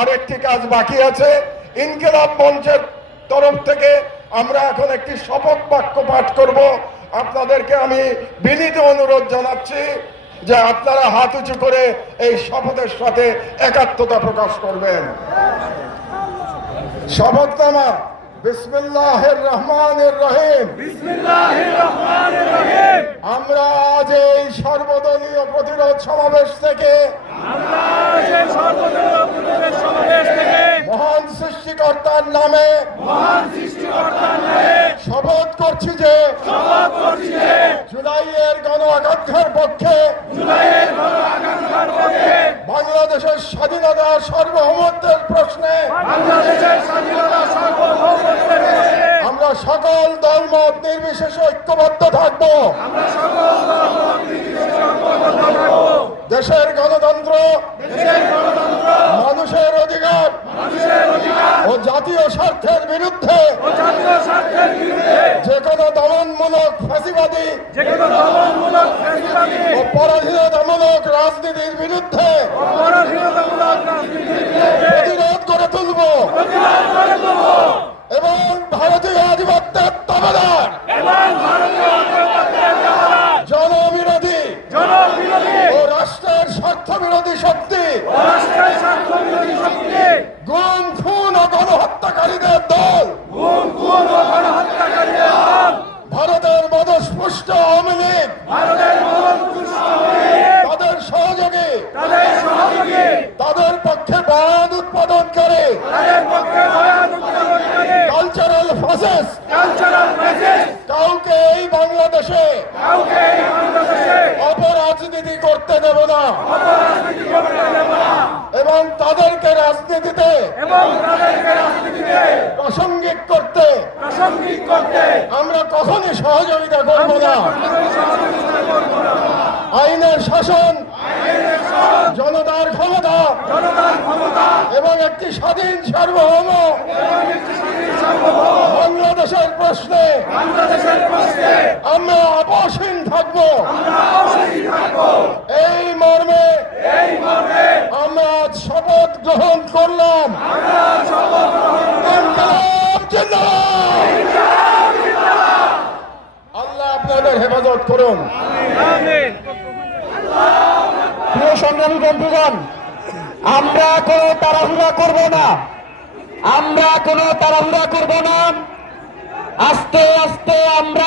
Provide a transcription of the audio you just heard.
আরেকটি কাজ বাকি আছে। ইনকিলাব মঞ্চের তরফ থেকে আমরা এখন একটি শপথ বাক্য পাঠ করব। আপনাদেরকে আমি বিনীত অনুরোধ জানাচ্ছি যে আপনারা হাত উঁচু করে এই শপথের সাথে একাত্মতা প্রকাশ করবেন। শপথনামা। বিসমিল্লাহির রহমানির রহিম। বিসমিল্লাহির রহমানির রহিম। আমরা আজ এই সর্বদলীয় প্রতিরোধ সমাবেশ থেকে মহান সৃষ্টিকর্তার নামে শপথ করছি যে জুলাইয়ের গণ আকাঙ্ক্ষার পক্ষে বাংলাদেশের স্বাধীনতা সার্বভৌমত্বের প্রশ্নে আমরা সকল দলমত নির্বিশেষে ঐক্যবদ্ধ থাকব। দেশের গণতন্ত্র, মানুষের অধিকার ও জাতীয় স্বার্থের বিরুদ্ধে যে কোনো দমনমূলক ফ্যাসিবাদী ও পরাধীনতামূলক রাজনীতির বিরুদ্ধে প্রতিরোধ করে তুলব এবং ভারতীয় আধিপত্যের দাবিদার জনবিরোধী ও রাষ্ট্রের স্বার্থ বিরোধী শক্তি গুম খুন ও গণহত্যাকারীদের দল ভারতের মদস্পুষ্ট আওয়ামী লীগ তাদের সহযোগী তাদের পক্ষে বয়ান উৎপাদন করে কালচারাল ফ্যাসিস্ট কাউকে এই বাংলাদেশে অপরাজনীতি করতে দেব না এবং তাদেরকে রাজনীতিতে প্রাসঙ্গিক করতে আমরা কখনই সহযোগিতা করব না। আইনের শাসন, জনতার ক্ষমতা এবং একটি স্বাধীন সার্বভৌম বাংলাদেশের প্রশ্নে আমরা আপোষহীন থাকব। এই মর্মে আমরা আজ শপথ গ্রহণ করলাম। আল্লাহ আপনাদের হেফাজত করুন। প্রিয় সংগ্রামী বন্ধুগণ, আমরা কোনো তাড়াহুড়া করব না। আস্তে আস্তে আমরা